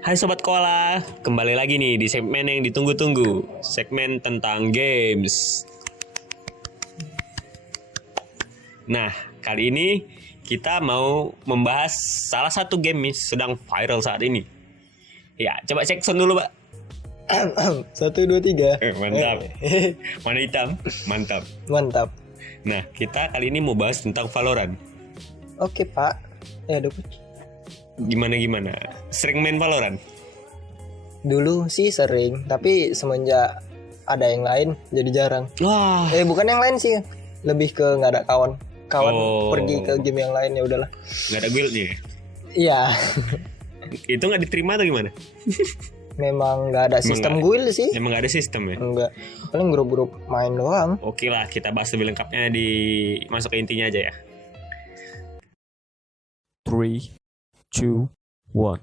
Hai Sobat Koala, kembali lagi nih di segmen yang ditunggu-tunggu, segmen tentang games. Nah, kali ini kita mau membahas salah satu game yang sedang viral saat ini. Ya, coba cek sound dulu, Pak. 1, 2, 3. Mantap. Mana hitam? Mantap. Mantap. Nah, kita kali ini mau bahas tentang Valorant. Oke, Pak. Ya, Gimana? Sering main Valorant? dulu sih sering, tapi semenjak ada yang lain jadi jarang. Wah, Bukan yang lain sih, lebih ke nggak ada kawan. Pergi ke game yang lain, ya udahlah. nggak ada guildnya. Iya. Itu nggak diterima atau gimana? Memang nggak ada sistem guild sih. Emang nggak ada sistem ya? Enggak. Paling grup-grup main doang. Oke lah, kita bahas lebih lengkapnya di masuk ke intinya aja ya. 3, 2, 1.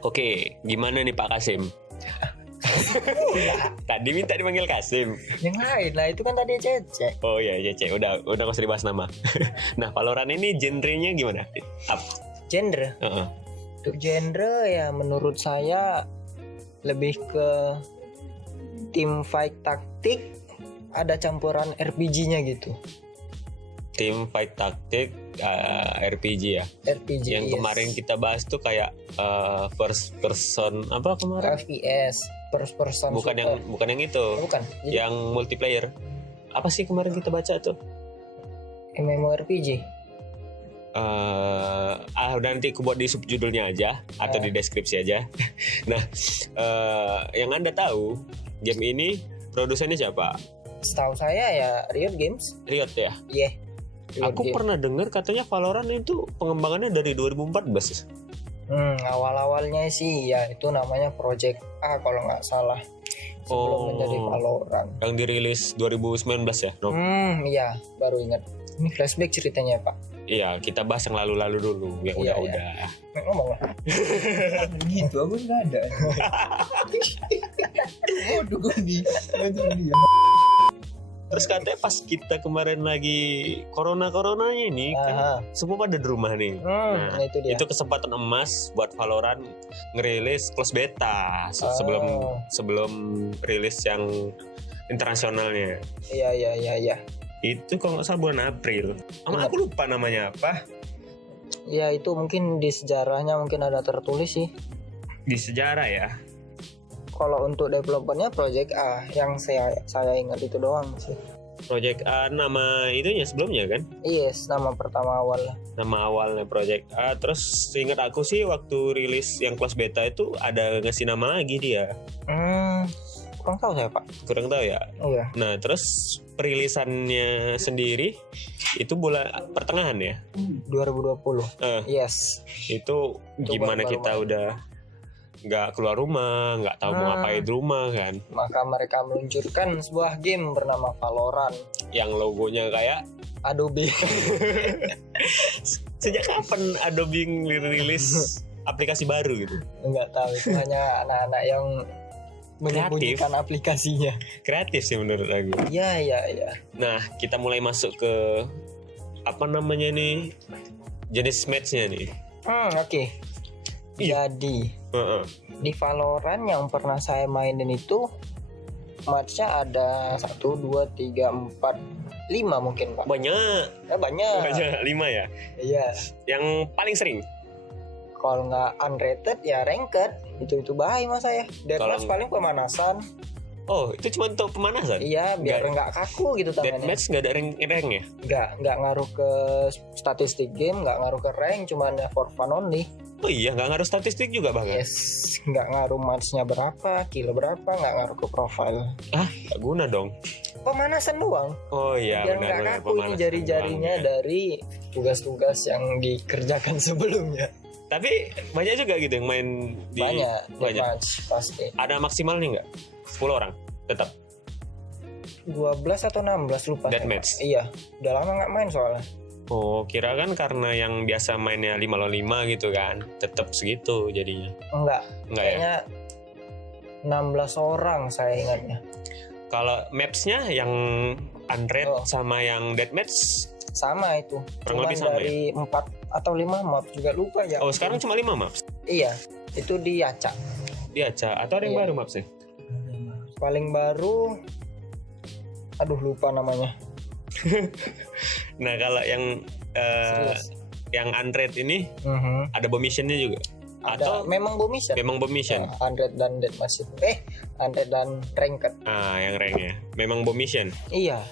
Oke, gimana nih Pak Kasim? Tadi minta dipanggil Kasim. Yang lain lah, itu kan tadi Cece. Oh iya, Cek. Udah nggak usah dibahas nama. Nah, Valorant ini genrenya gimana? Up. Genre. Heeh. Untuk genre ya menurut saya lebih ke team fight taktik, ada campuran RPG-nya gitu. Team fight taktik RPG ya. RPG Yang kemarin kita bahas tuh kayak first person apa kemarin? FPS, first person Bukan yang itu. bukan. Jadi Yang multiplayer. Apa sih kemarin kita baca tuh? MMORPG. Udah nanti aku buat di subjudulnya aja atau di deskripsi aja. Nah, yang Anda tahu game ini produsennya siapa? Setahu saya ya Riot Games. Riot ya. Iya. Riot Aku Games. pernah dengar katanya Valorant itu pengembangannya dari 2014. Awal-awalnya sih ya itu namanya Project A kalau nggak salah. Sebelum menjadi Valorant. Yang dirilis 2019 ya, no? Iya, baru ingat. Ini flashback ceritanya, Pak. Iya, kita bahas yang lalu-lalu dulu, yang Iya, udah-udah. Ngomong lah. Gitu aku nggak ada. Waduh, gue dia. Terus katanya pas kita kemarin lagi corona-coronanya ini kan semua pada di rumah nih. Nah, itu dia. itu kesempatan emas buat Valorant ngerilis close beta sebelum rilis yang internasionalnya. Iya. Itu kalau nggak salah bulan April. Aku lupa namanya apa. Ya itu mungkin di sejarahnya mungkin ada tertulis sih. Di sejarah ya. Kalau untuk developernya Project A, yang saya ingat itu doang sih. Project A nama itunya sebelumnya kan? Yes, nama pertama awal. Nama awalnya Project A. Terus ingat aku sih waktu rilis yang close beta itu ada ngasih nama lagi dia. Kurang tahu saya, Pak. Kurang tahu ya. Iya. Nah terus perilisannya sendiri itu bulan pertengahan ya. 2020. Yes. Itu gimana baru kita main. udah nggak keluar rumah, nggak tahu mau ngapain di rumah kan. Maka mereka meluncurkan sebuah game bernama Valorant. Yang logonya kayak Adobe. sejak kapan Adobe rilis aplikasi baru gitu? Enggak tahu, itu hanya anak-anak yang menyembunyikan aplikasinya. Kreatif sih menurut aku. Iya. Nah kita mulai masuk ke apa namanya nih, jenis matchnya nih. Oke. Jadi di Valorant yang pernah saya mainin itu matchnya ada 1, 2, 3, 4, 5 mungkin, Pak. Banyak Banyak. 5 ya. Iya. Yang paling sering Kalau nggak unrated ya ranked. Itu bahaya mas saya. Deathmatch paling pemanasan. Oh itu cuma untuk pemanasan? Iya, biar nggak kaku gitu tangannya. Deathmatch nggak ada rank ya? Nggak ngaruh ke statistik game, nggak ngaruh ke rank, cuman for fun only. Oh iya, nggak ngaruh statistik juga bahkan? Yes, nggak ngaruh matchnya berapa, kilo berapa, nggak ngaruh ke profile. Nggak guna dong. Pemanasan doang. Oh iya, Biar nggak kaku ini jari-jarinya ya. dari tugas-tugas yang dikerjakan sebelumnya. Tapi banyak juga gitu yang main di... Banyak. Match pasti. Ada maksimalnya nggak? 10 orang tetap? 12 atau 16 lupa. Deathmatch? Iya, udah lama nggak main soalnya. Oh, kira kan karena yang biasa mainnya 5 lawan 5 gitu kan, tetap segitu jadinya. Enggak Enggak ya? kayaknya 16 orang saya ingatnya. Kalau maps-nya yang Unraid Oh. sama yang Deathmatch sama itu. Kurang Cuman lebih sama dari 4 atau 5 map juga lupa ya. oh sekarang cuma 5 maps. Iya, itu di Acak. Dia aja atau ada yang Iya. baru mapsnya? Paling baru aduh lupa namanya. Nah, kalau yang Serius. yang Unraid ini Mhm. ada bomb mission-nya juga. Ada Atau memang bomission. memang bomb mission. Ya, Undead dan Dead masih. Undead dan Ranked. Yang ranknya memang bomb mission. Iya.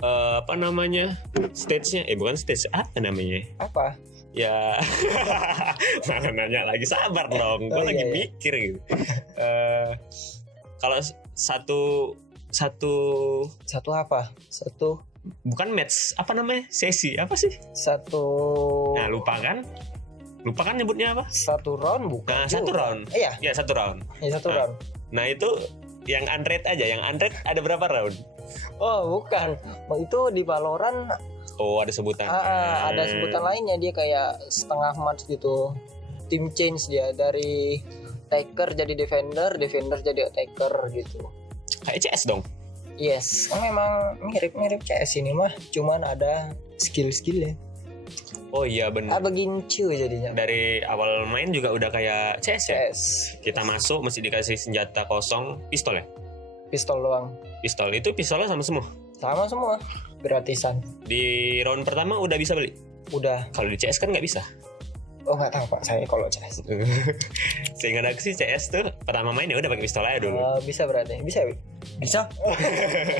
Apa namanya? Stage-nya bukan stage, apa namanya? Apa? Ya mana nanya lagi, sabar dong. Gue Oh, lagi iya. mikir gitu. Kalau satu Satu apa? Satu bukan match, apa namanya? Sesi apa sih? satu Nah, lupa kan nyebutnya apa? satu round bukan? Nah, satu juga. round. Iya, Ya, satu round. satu Nah. round. Nah, itu yang Unraid aja. Yang Unraid ada berapa round? Oh, bukan. Itu di Valorant Oh, ada sebutan. ada sebutan lainnya, dia kayak setengah match gitu. Team change dia dari attacker jadi defender, defender jadi attacker gitu. Kayak CS dong. Yes, memang mirip-mirip CS ini mah, cuman ada skill-skillnya. Oh iya benar. Begincu jadinya. Dari awal main juga udah kayak CS ya. CS, Kita masuk mesti dikasih senjata kosong, pistol ya. pistol doang. Pistol itu pistolnya sama semua. Sama semua, gratisan. Di round pertama udah bisa beli. Udah. Kalau di CS kan nggak bisa. Oh nggak tahu pak, saya kalau CS. Sehingga ada sih CS tuh pertama main ya udah pakai pistol aja dulu. Bisa berarti, bisa. Wi? Bisa?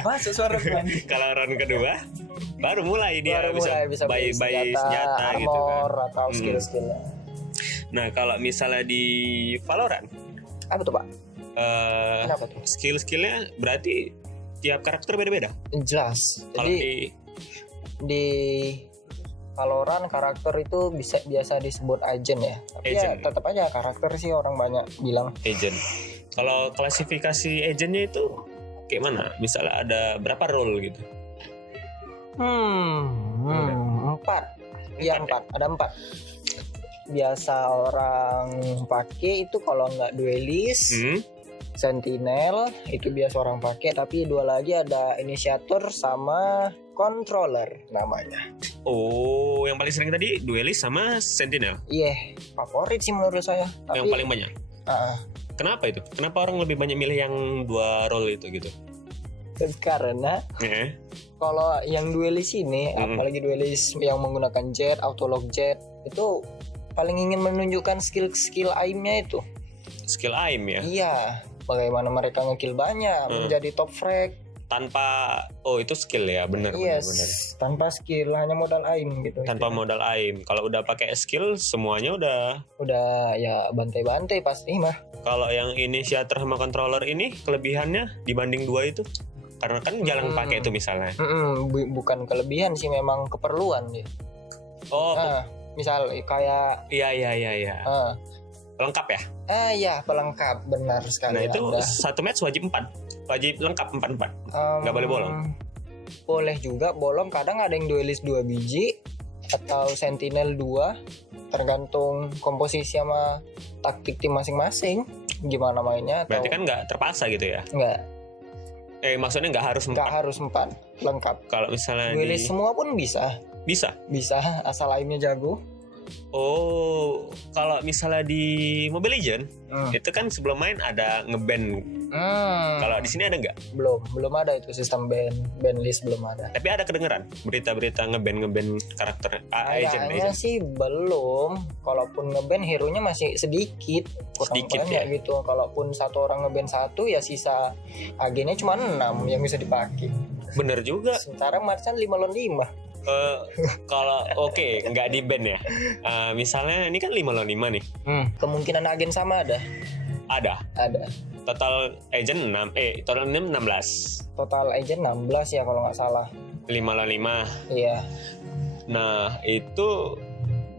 Masuk suara teman. Kalau round kedua baru mulai dia Baru mulai bisa buy beli senjata gitu kan. armor atau skill-skillnya. Nah, kalau misalnya di Valorant Apa tuh pak? Kenapa tuh? skill-skillnya berarti tiap karakter beda-beda. Jelas. Kalau Jadi di di Valorant karakter itu biasa disebut agent ya. Tapi Agent. ya tetap aja karakter sih orang banyak bilang. agent. Kalau klasifikasi agentnya itu kayak mana? Misalnya ada berapa role gitu? 4. Iya 4, ada 4. Biasa orang pakai itu kalau nggak duelist, sentinel itu biasa orang pakai, tapi 2 lagi ada inisiator sama controller namanya. Oh, yang paling sering tadi duelist sama sentinel. Iya, favorit sih menurut saya. Tapi, Yang paling banyak. Kenapa itu? Kenapa orang lebih banyak milih yang 2 role itu gitu? karena kalau yang duelist ini, apalagi duelist yang menggunakan jet, autolock jet, itu paling ingin menunjukkan skill aimnya itu. Skill aim ya. Iya, bagaimana mereka ngekill banyak, menjadi top frag. Tanpa itu skill ya, benar Yes, benar. tanpa skill, hanya modal aim gitu. Tanpa modal aim. Kalau udah pakai skill semuanya udah ya bantai-bantai pasti mah. Kalau yang inisiator sama controller ini kelebihannya dibanding 2 itu karena kan jarang pakai itu misalnya. Bukan kelebihan sih, memang keperluan dia. Oh, Misal kayak iya. Lengkap ya? ya pelengkap, benar sekali. Nah, itu Anda. satu match wajib 4. Wajib lengkap 4. Nggak boleh bolong. Boleh juga bolong, kadang ada yang duelist 2 biji atau sentinel 2, tergantung komposisi sama taktik tim masing-masing gimana mainnya. Berarti kan nggak terpaksa gitu ya? Nggak Maksudnya nggak harus 4. harus 4, lengkap. Kalau misalnya Duelist semua pun bisa asal aimnya jago. Oh, kalau misalnya di Mobile Legend itu kan sebelum main ada ngeband. Kalau di sini ada nggak? Belum ada itu sistem ban list, belum ada. Tapi ada kedengeran berita-berita ngeband karakter agent. Kayaknya sih belum. Kalaupun ngeban hero-nya masih sedikit, kurang Sedikit, banyak ya? gitu. Kalaupun satu orang ngeban 1 ya sisa agennya cuma 6 yang bisa dipakai. Bener juga. Sementara Marsan 5 lawan 5. Kalau nggak di band ya. Misalnya ini kan 5 lawan 5 nih. Kemungkinan agen sama ada. Ada. Total agent 16. Total agent 16 ya kalau nggak salah. 5 lawan 5. Iya. Nah, itu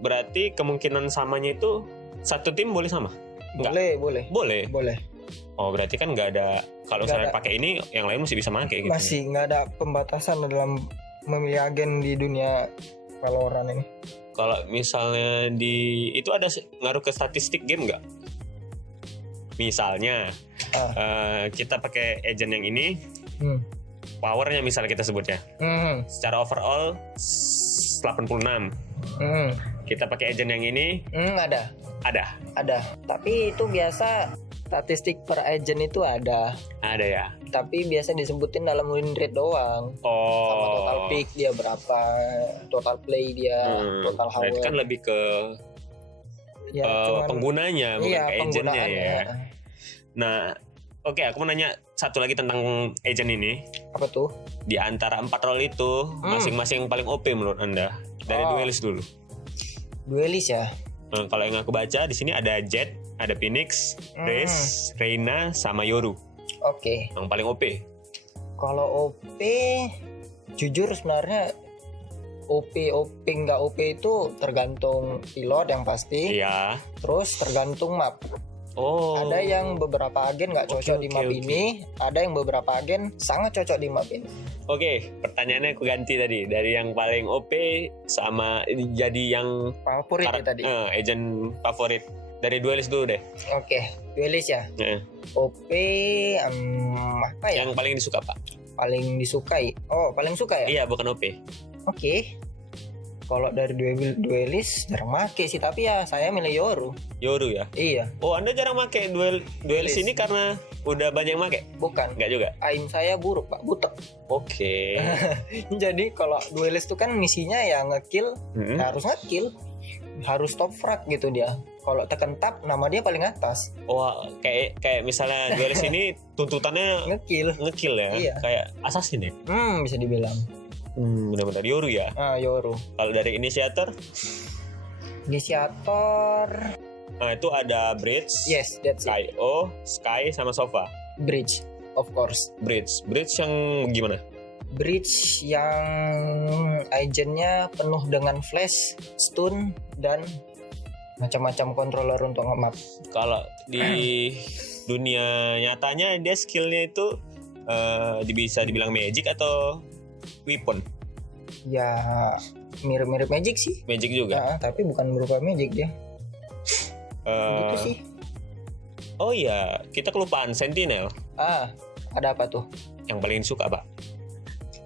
berarti kemungkinan samanya itu satu tim boleh sama? Nggak? Boleh. Oh, berarti kan nggak ada, kalau Nggak misalnya ada. pakai ini yang lain mesti bisa pakai gitu. Masih nggak ada pembatasan dalam memilih agen di dunia Valorant ini. Kalau misalnya itu ada ngaruh ke statistik game nggak? Misalnya kita pakai agent yang ini, Powernya misalnya kita sebutnya. Secara overall 86. Kita pakai agent yang ini. Ada. Tapi itu biasa statistik per agent itu ada. Ada ya. Tapi biasa disebutin dalam win rate doang. Sama total pick dia berapa, total play dia, total Nah, itu hour. kan lebih ke Ya, cuman penggunanya, bukan ke agentnya penggunaannya. ya. Nah, oke, aku mau nanya satu lagi tentang agent ini. Apa tuh? Di antara 4 role itu, masing-masing paling OP menurut Anda? Dari Duelist dulu. Duelist ya. Nah, kalau yang aku baca di sini ada Jet, ada Phoenix, Raze, Reyna, sama Yoru. Oke. Yang paling OP. Kalau OP, jujur sebenarnya OP nggak OP itu tergantung pilot yang pasti. Iya. Terus tergantung map. Oh. Ada yang beberapa agen nggak cocok di map oke. ini, ada yang beberapa agen sangat cocok di map ini. Oke, pertanyaannya aku ganti tadi dari yang paling OP sama jadi yang Favorit ya tadi. agent favorit dari Duelist dulu deh. Oke, duelist ya. Nah, OP apa ya? yang paling disuka Pak? Paling disukai. Oh, paling suka ya? Iya, bukan OP. Oke. Kalau dari duelist jarang make sih, tapi ya saya milih Yoru. Yoru ya. Iya, Oh, Anda jarang make Duelist ini karena udah banyak yang make? bukan. Enggak juga. Aim saya buruk, Pak. Butek. Oke. Jadi kalau duelist itu kan misinya ya ngekill, Hmm. harus ngekill. Harus top frag gitu dia. Kalau tekan tab, nama dia paling atas. Oh, kayak misalnya Duelist ini tuntutannya Ngekill. ngekill ya. Iya. Kayak assassin ya. Bisa dibilang. Benar-benar Yoru ya. Yoru. Kalau dari Initiator, Inisiator. itu ada Bridge, Yes, that's it. Sky sama Sova. Bridge, of course. Bridge yang gimana? Bridge yang agentnya penuh dengan flash, stun, dan macam-macam controller untuk nge-map. Kalau di dunia nyatanya dia skillnya itu bisa dibilang magic atau weapon? Ya mirip-mirip magic sih. Magic juga. Tapi bukan berupa magic dia. Gitu sih. Oh iya, kita kelupaan Sentinel. Ada apa tuh? Yang paling suka Pak?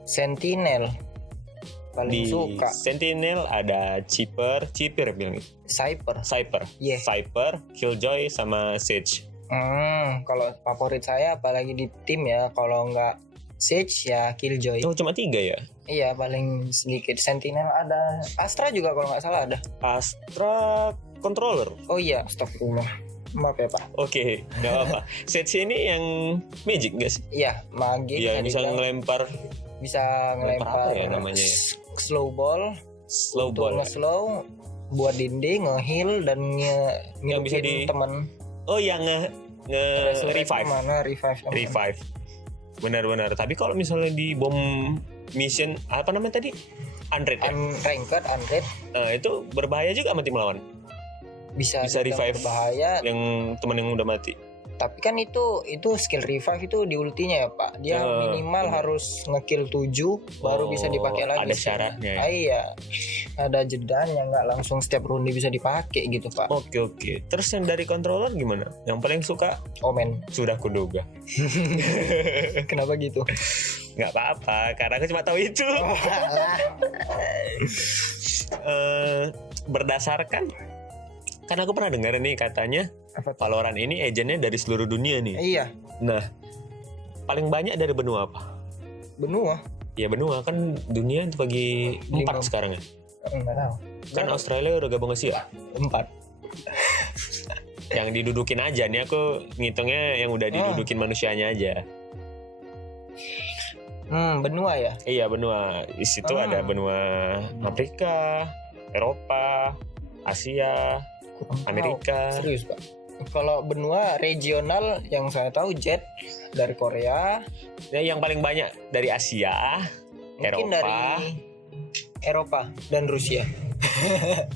Sentinel. Paling Di suka. Sentinel ada Cypher bilang itu. Cypher. Yeah. Cypher, Killjoy sama Sage. Kalau favorit saya apalagi di tim ya, kalau nggak Sage ya Killjoy. Oh, cuma 3 ya? Iya, paling sedikit. Sentinel ada. Astra juga kalau nggak salah ada. Astra Controller. Oh iya, astagfirullah. Maaf ya Pak. Oke, nggak apa-apa. Sage ini yang magic nggak sih? Iya, mage Iya, bisa dibilang. ngelempar Bisa Ngelempar ngelempar apa ya namanya? slow ball slow untuk ball. nge-slow buat dinding, nge-heal dan Yang bisa ngilupin teman. Oh, yang revive. Mana revive? teman. Revive. Benar-benar. Tapi kalau misalnya di bom mission apa namanya tadi? Unrated ya? Unranked, unranked Itu berbahaya juga sama tim lawan. bisa Revive berbahaya. yang teman yang udah mati. Tapi kan itu skill revive itu di ultinya ya Pak. Dia minimal benar. harus ngekill 7 baru bisa dipakai lagi. Ada syaratnya ya? Iya. Ada jedanya, nggak langsung setiap ronde bisa dipakai gitu Pak. Oke. Terus yang dari controller gimana? Yang paling suka? Omen. Sudah kuduga. Kenapa gitu? Nggak apa-apa, karena aku cuma tahu itu. Berdasarkan, kan aku pernah dengar nih katanya Apa tuh? Valorant ini agentnya dari seluruh dunia nih. Iya, Nah, paling banyak dari benua apa? benua. Ya benua kan dunia dibagi 4 sekarang ya. Enggak tahu. Kan Australia udah gabung Asia. 4. Yang didudukin aja nih, aku ngitungnya yang udah didudukin manusianya aja. Benua ya. Iya, benua. Di situ ada benua Afrika, Eropa, Asia, Kurang tahu. Amerika. Serius Pak. Kalau benua regional yang saya tahu Jet dari Korea, Ya, yang paling banyak dari Asia, mungkin Eropa. dari Eropa dan Rusia.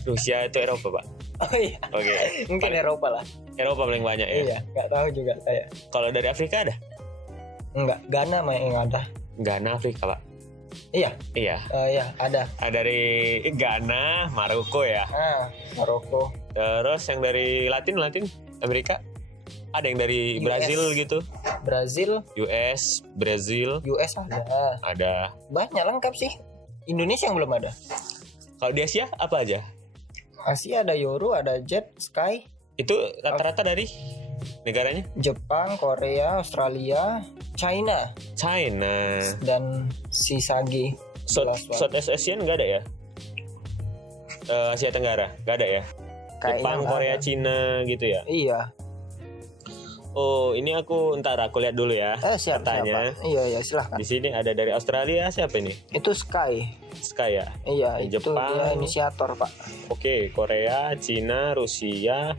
Rusia itu Eropa, Pak. Oh iya, Oke. mungkin Paling- Eropa lah. Eropa paling banyak ya. Iya, nggak tahu juga saya. Kalau dari Afrika ada? Enggak, Ghana mah yang ada. Ghana, Afrika, Pak. Iya, Iya. iya ada. Dari Ghana, Maroko ya. Maroko. Terus yang dari Latin Amerika Ada yang dari US. Brazil gitu. Brazil, Brazil US ada. ada. Banyak lengkap sih. Indonesia yang belum ada. Kalau di Asia apa aja? Asia ada Yoru, ada Jet, Sky, Itu rata-rata dari negaranya? Jepang, Korea, Australia, China, China. dan Sisagi. Southeast Asian nggak ada ya? Asia Tenggara nggak ada ya? Jepang, nggak Korea, ada. Cina gitu ya? Iya. Oh, ini aku lihat dulu ya. Siap, Katanya. siapa? Iya, silahkan. Di sini ada dari Australia, siapa ini? Itu Sky. Sky ya? Iya, itu Jepang. dia inisiator, Pak. Oke, Korea, Cina, Rusia,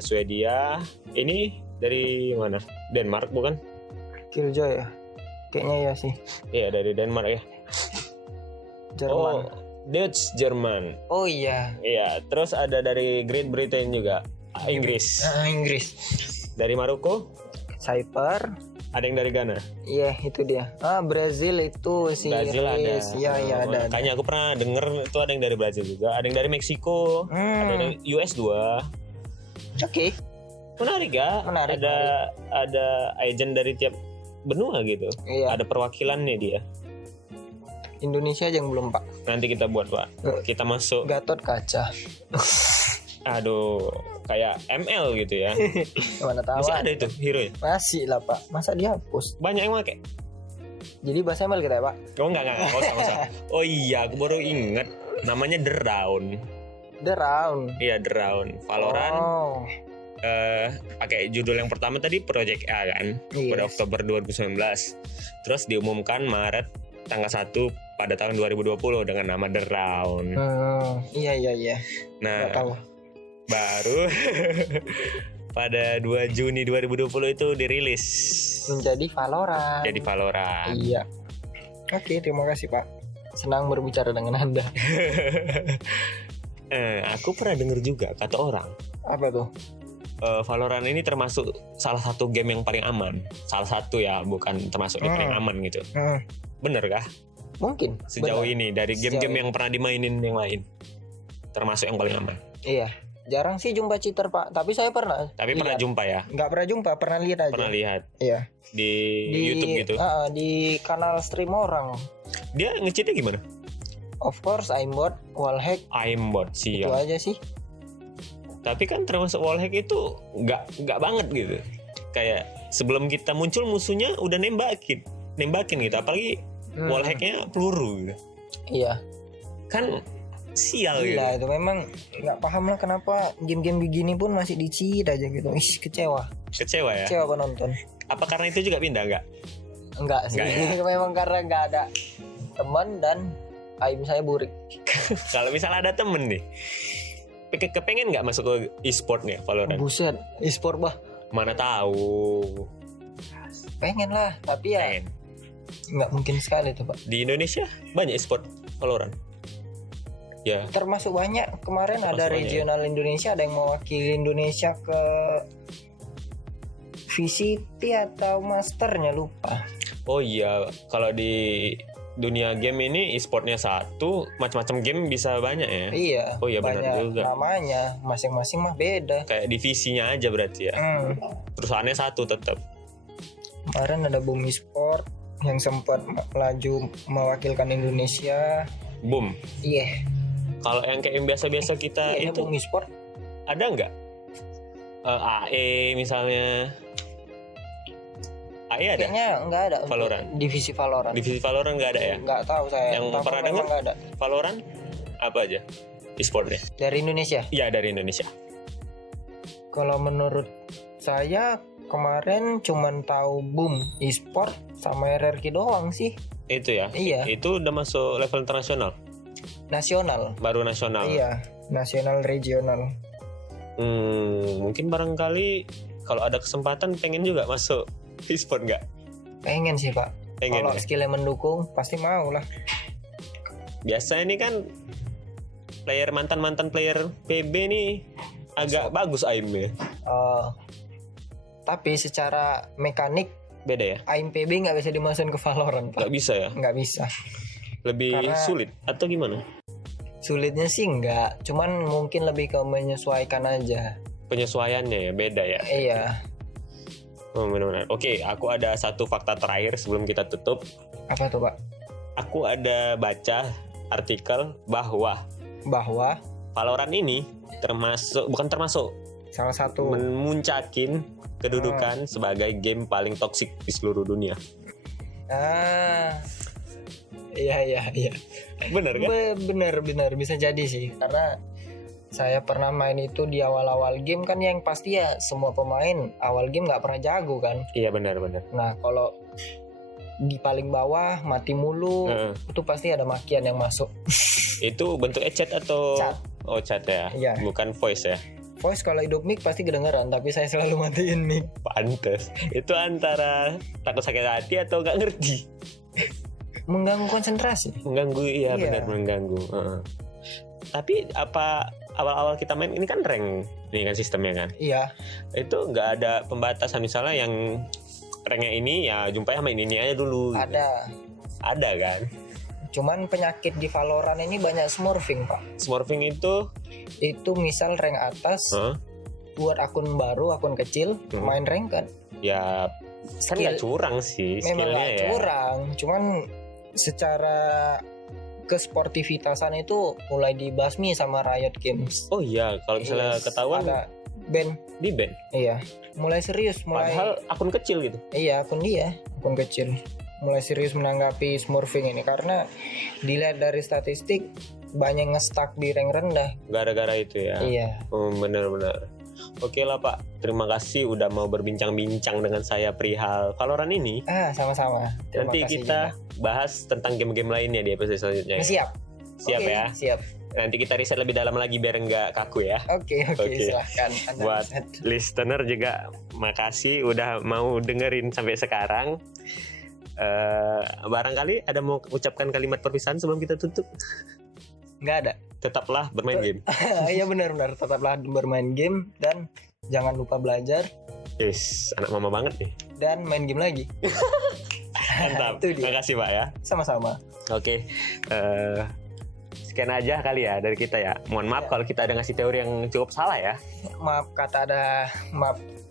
Swedia. Ini dari mana? Denmark bukan? Killjoy ya. Kayaknya ya sih. Iya, dari Denmark ya. Jerman. Oh, Dutch, Jerman. Oh iya. Iya, terus ada dari Great Britain juga. Inggris. Inggris. Dari Maroko, Cyper. ada yang dari Ghana. Iya, itu dia. Brazil itu si Brazil ada. Reis. Iya, iya ada. Kayaknya aku pernah denger itu ada yang dari Brazil juga, ada yang dari Meksiko, ada yang dari US 2. Oke. Menarik ya. Menarik, Ada agent dari tiap benua gitu. Iya. Ada perwakilannya dia. Indonesia aja yang belum, Pak. Nanti kita buat, Pak. Kita masuk. Gatot Kaca. Aduh, kayak ML gitu ya. Mana tahu. Masih ada itu hero ya? Masih lah, Pak. Masa dihapus? Banyak yang pakai. Jadi bahasa ML kita ya, Pak. Oh enggak, nggak usah. Oh iya, aku baru inget namanya The Round. The Round. Iya, The Round. Valorant. Oh. Pakai judul yang pertama tadi Project A kan, Yes. pada Oktober 2019. Terus diumumkan Maret tanggal 1 pada tahun 2020 dengan nama The Round. Iya. Nah, Nggak tahu. baru pada 2 Juni 2020 itu dirilis Menjadi Valorant. jadi Valorant. Iya. Oke, terima kasih, Pak. Senang berbicara dengan Anda. Aku pernah denger juga kata orang, Apa tuh? Valorant ini termasuk salah satu game yang paling aman. Salah satu ya, bukan termasuk yang paling aman gitu. Bener kah? Mungkin. Sejauh Benar. ini dari game-game yang pernah dimainin yang lain, termasuk yang paling aman. Iya. Jarang sih jumpa cheater, Pak. Tapi saya pernah. Tapi pernah jumpa ya? Nggak pernah jumpa, pernah lihat aja. Pernah lihat Iya. di YouTube gitu. Di kanal stream orang. Dia nge-cheatnya gimana? Of course, aimbot, wallhack, Aimbot sih itu ya. aja sih. Tapi kan termasuk wallhack itu nggak banget gitu. Kayak sebelum kita muncul musuhnya udah nembakin gitu. Apalagi wallhacknya peluru gitu. Iya. Kan sial gitu. Gila, itu memang nggak paham lah kenapa game-game begini pun masih di-cheat aja gitu. Kecewa. Kecewa ya. Kecewa penonton. Apa karena itu juga pindah nggak? Enggak sih. Enggak Memang karena nggak ada teman dan aim saya burik. Kalau misalnya ada temen nih, kepengen nggak masuk ke e-sport nih Valorant? Buset, e-sport bah. Mana tahu. Pengen lah, tapi ya Pengen. nggak mungkin sekali tuh, Pak. Di Indonesia banyak e-sport Valorant. Ya, Termasuk banyak. Kemarin Termasuk ada banyak, regional Indonesia, ada yang mewakili Indonesia ke VCT atau masternya lupa. oh iya, kalau di dunia game ini e-sportnya satu, macam-macam game bisa banyak ya. Iya. Oh iya, benar banyak juga. namanya, masing-masing mah beda. Kayak divisinya aja berarti ya. Perusahaannya satu tetap. Kemarin ada Boom Esport yang sempat melaju mewakilkan Indonesia. Boom. Iya. Kalau yang kayak yang biasa-biasa kita Iya, itu Boom Esport. ada nggak? AE misalnya. AE ada? Kayaknya nggak ada. untuk Valorant. Divisi Valorant. Divisi Valorant nggak ada ya? Nggak tahu saya. Yang Tahu pernah memang dengar? nggak ada. Valorant apa aja e-sportnya? Dari Indonesia. Iya, dari Indonesia. Kalau menurut saya kemarin cuman tahu Boom Esport sama RRQ doang sih. Itu ya. Iya. Itu udah masuk level internasional, Nasional. baru nasional. Iya. Nasional regional. Mungkin barangkali kalau ada kesempatan pengen juga masuk e-sport nggak? Pengen sih, Pak. Pengen Kalau ya? skillnya mendukung pasti mau lah. Biasa ini kan mantan player PB nih agak bagus aimnya. Tapi secara mekanik Beda ya? aim PB nggak bisa dimasukin ke Valorant, Pak. Nggak bisa ya? Nggak bisa. Lebih Karena- sulit atau gimana? Sulitnya sih nggak, cuman mungkin lebih ke menyesuaikan aja. penyesuaiannya ya beda ya. Iya. Oh, benar-benar. Oke, aku ada satu fakta terakhir sebelum kita tutup. Apa tuh Pak? Aku ada baca artikel bahwa Valorant ini bukan termasuk Salah satu. memuncakin kedudukan sebagai game paling toksik di seluruh dunia. Iya. Bener kan? Bener bisa jadi sih, karena saya pernah main itu di awal-awal game kan, yang pasti ya semua pemain awal game nggak pernah jago kan. Iya benar. Nah kalau di paling bawah mati mulu, itu pasti ada makian yang masuk. Itu bentuknya chat atau Chat. Oh, chat ya. Iya. Bukan voice ya. Voice kalau hidup mic pasti kedengeran, tapi saya selalu matiin mic. Pantes. Itu antara takut sakit hati atau nggak ngerti. Mengganggu konsentrasi. Mengganggu, iya. Iya. Benar mengganggu. Tapi apa awal-awal kita main ini kan rank, ini kan sistemnya kan. Iya. Itu nggak ada pembatasan, misalnya yang ranknya ini ya jumpai sama ini aja dulu. Ada kan. Cuman penyakit di Valorant ini banyak smurfing Pak. Smurfing itu misal rank atas, buat akun baru, akun kecil, main rank kan. ya kan nggak curang sih Memang skillnya nggak ya. curang, cuman secara kesportivitasan itu mulai dibasmi sama Riot Games. Oh iya, kalau misalnya ketahuan ada ban. di ban. Iya, mulai serius, Padahal akun kecil gitu. Iya, akun kecil mulai serius menanggapi smurfing ini, karena dilihat dari statistik banyak nge-stuck di rank rendah Gara-gara itu ya. Iya. Benar-benar. Oke lah Pak, terima kasih udah mau berbincang-bincang dengan saya perihal Valorant ini. Sama-sama. Terima Nanti kasih kita juga. bahas tentang game-game lainnya di episode selanjutnya. Siap. Siap Oke, ya. Siap. Nanti kita riset lebih dalam lagi biar nggak kaku ya. Oke, silahkan. Anda Buat riset. listener juga makasih udah mau dengerin sampai sekarang. Barangkali ada mau ucapkan kalimat perpisahan sebelum kita tutup? Nggak ada. Tetaplah bermain game. Iya benar-benar, tetaplah bermain game dan jangan lupa belajar Yes, anak mama banget nih. dan main game lagi. Mantap. Itu dia. Terima kasih Pak ya. Sama-sama. Oke. Sekian aja kali ya dari kita ya. Mohon maaf kalau kita ada ngasih teori yang cukup salah ya. Maaf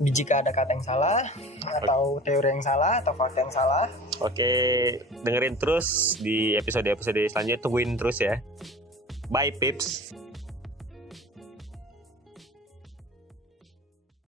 jika ada kata yang salah atau teori yang salah atau fakta yang salah. Oke, dengerin terus di episode-episode selanjutnya, tungguin terus ya. Bye Pips.